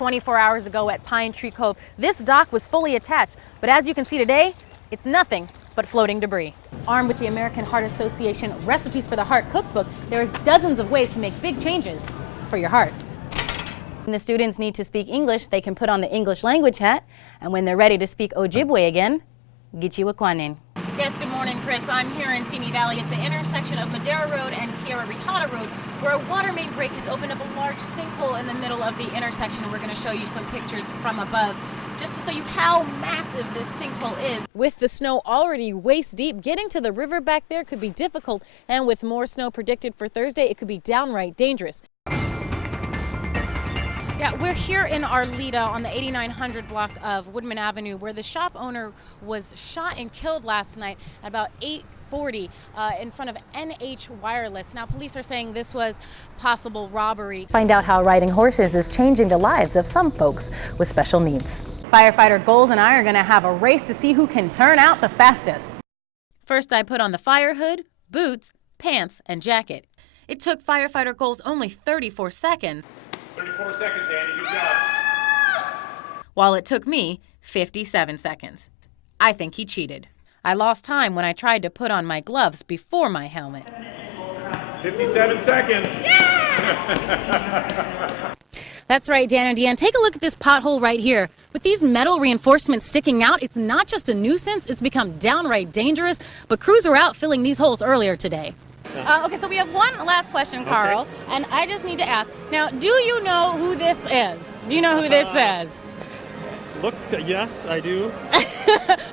24 hours ago at Pine Tree Cove, this dock was fully attached, but as you can see today, it's nothing but floating debris. Armed with the American Heart Association Recipes for the Heart cookbook, there's dozens of ways to make big changes for your heart. When the students need to speak English, they can put on the English language hat, and when they're ready to speak Ojibwe again, Gichiwakwanen. Yes, good morning, Chris. I'm here in Simi Valley at the intersection of Madera Road and Tierra Ricada Road, where a water main break has opened up a large sinkhole in the middle of the intersection. We're going to show you some pictures from above, just to show you how massive this sinkhole is. With the snow already waist deep, getting to the river back there could be difficult, and with more snow predicted for Thursday, it could be downright dangerous. Yeah, we're here in Arleta on the 8900 block of Woodman Avenue, where the shop owner was shot and killed last night at about 8:40 in front of NH Wireless. Now, police are saying this was possible robbery. Find out how riding horses is changing the lives of some folks with special needs. Firefighter Goals and I are going to have a race to see who can turn out the fastest. First, I put on the fire hood, boots, pants, and jacket. It took Firefighter Goals only 34 seconds. 34 seconds, Andy. Good job. While it took me 57 seconds. I think he cheated. I lost time when I tried to put on my gloves before my helmet. 57 seconds. Yeah! That's right, Dan and Deanne. Take a look at this pothole right here. With these metal reinforcements sticking out, it's not just a nuisance, it's become downright dangerous. But crews were out filling these holes earlier today. Okay, so we have one last question, Carl, and I just need to ask. Now, do you know who this is? Do you know who this is? Looks good. Yes, I do.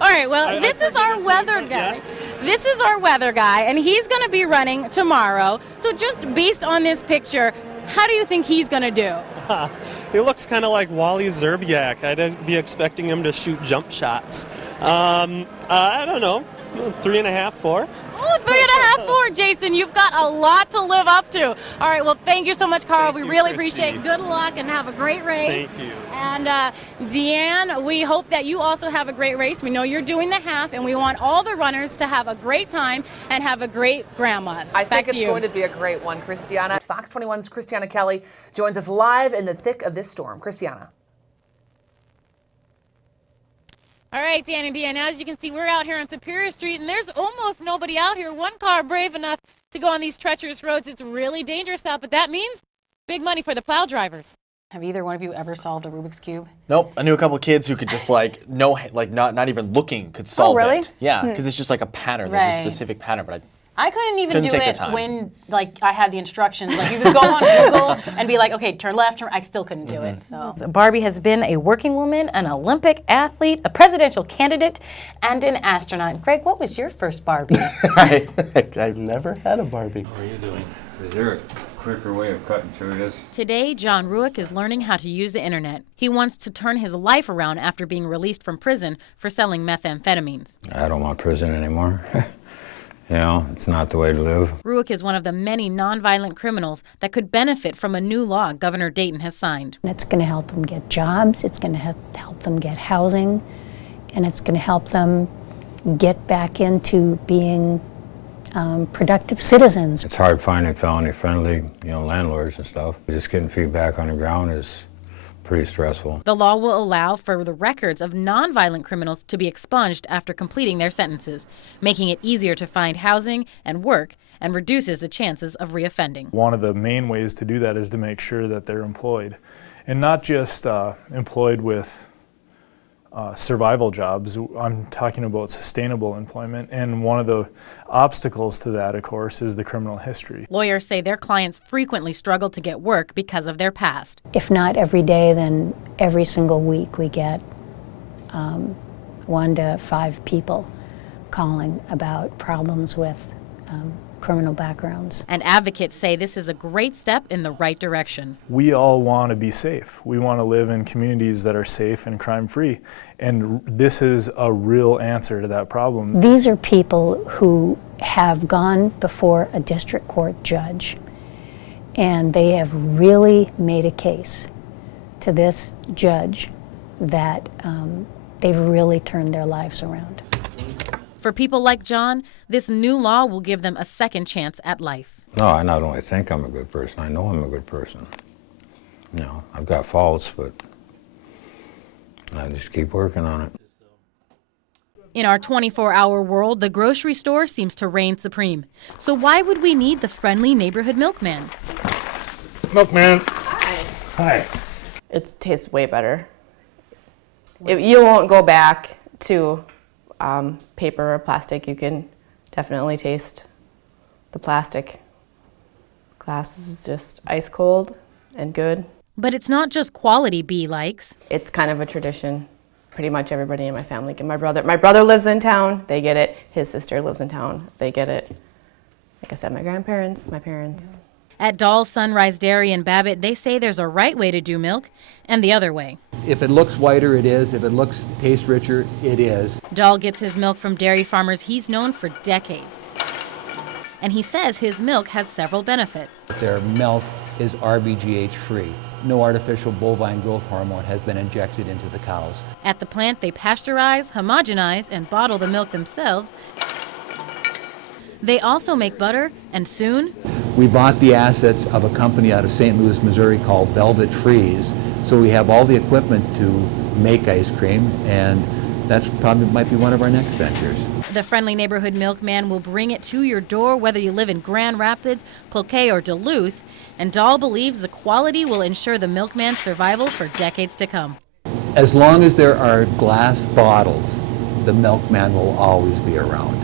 All right, well, this is our weather guy. Yes. This is our weather guy, and he's going to be running tomorrow. So just based on this picture, how do you think he's going to do? He looks kind of like Wally Zerbiak. I'd be expecting him to shoot jump shots. I don't know, 3.5, 4. Oh, 3.5, 4, Jason. You've got a lot to live up to. All right, well, thank you so much, Carl. We really appreciate it. Good luck and have a great race. Thank you. And Deanne, we hope that you also have a great race. We know you're doing the half, and we want all the runners to have a great time and have a great grandmas. I think it's going to be a great one, Christiana. Fox 21's Christiana Kelly joins us live in the thick of this storm. Christiana. All right, Dan and Deanne, as you can see, we're out here on Superior Street, and there's almost nobody out here. One car brave enough to go on these treacherous roads. It's really dangerous out, but that means big money for the plow drivers. Have either one of you ever solved a Rubik's Cube? Nope. I knew a couple of kids who could just not even looking could solve really? it. Yeah, because it's just like a pattern. Right. There's a specific pattern, but I couldn't even do take the it time. when I had the instructions. Like you could go on Google and be like, okay, turn left, turn. I still couldn't do it. So Barbie has been a working woman, an Olympic athlete, a presidential candidate, and an astronaut. Greg, what was your first Barbie? I've never had a Barbie. What are you doing? Is there a quicker way of cutting through this? Today, John Ruick is learning how to use the internet. He wants to turn his life around after being released from prison for selling methamphetamines. I don't want prison anymore. You know, it's not the way to live. Ruick is one of the many nonviolent criminals that could benefit from a new law Governor Dayton has signed. It's going to help them get jobs, it's going to help them get housing, and it's going to help them get back into being productive citizens. It's hard finding felony-friendly, landlords and stuff. Just getting feedback on the ground is pretty stressful. The law will allow for the records of nonviolent criminals to be expunged after completing their sentences, making it easier to find housing and work and reduces the chances of reoffending. One of the main ways to do that is to make sure that they're employed, and not just employed with survival jobs. I'm talking about sustainable employment, and one of the obstacles to that, of course, is the criminal history. Lawyers say their clients frequently struggle to get work because of their past. If not every day, then every single week we get 1 to 5 people calling about problems with criminal backgrounds. And advocates say this is a great step in the right direction. We all want to be safe. We want to live in communities that are safe and crime-free, and this is a real answer to that problem. These are people who have gone before a district court judge, and they have really made a case to this judge that they've really turned their lives around. For people like John, this new law will give them a second chance at life. No, I not only think I'm a good person, I know I'm a good person. I've got faults, but I just keep working on it. In our 24-hour world, the grocery store seems to reign supreme. So why would we need the friendly neighborhood milkman? Milkman. Hi. It tastes way better. You won't go back to paper or plastic. You can definitely taste the plastic. Glass is just ice cold and good. But it's not just quality Bee likes. It's kind of a tradition. Pretty much everybody in my family. My brother lives in town, they get it. His sister lives in town, they get it. Like I said, my grandparents, my parents. At Dahl's Sunrise Dairy in Babbitt, they say there's a right way to do milk and the other way. If it looks whiter, it is. If it tastes richer, it is. Dahl gets his milk from dairy farmers he's known for decades. And he says his milk has several benefits. Their milk is RBGH free. No artificial bovine growth hormone has been injected into the cows. At the plant, they pasteurize, homogenize, and bottle the milk themselves. They also make butter, and soon... We bought the assets of a company out of St. Louis, Missouri called Velvet Freeze. So we have all the equipment to make ice cream, and that's probably might be one of our next ventures. The friendly neighborhood milkman will bring it to your door whether you live in Grand Rapids, Cloquet, or Duluth. And Dahl believes the quality will ensure the milkman's survival for decades to come. As long as there are glass bottles, the milkman will always be around.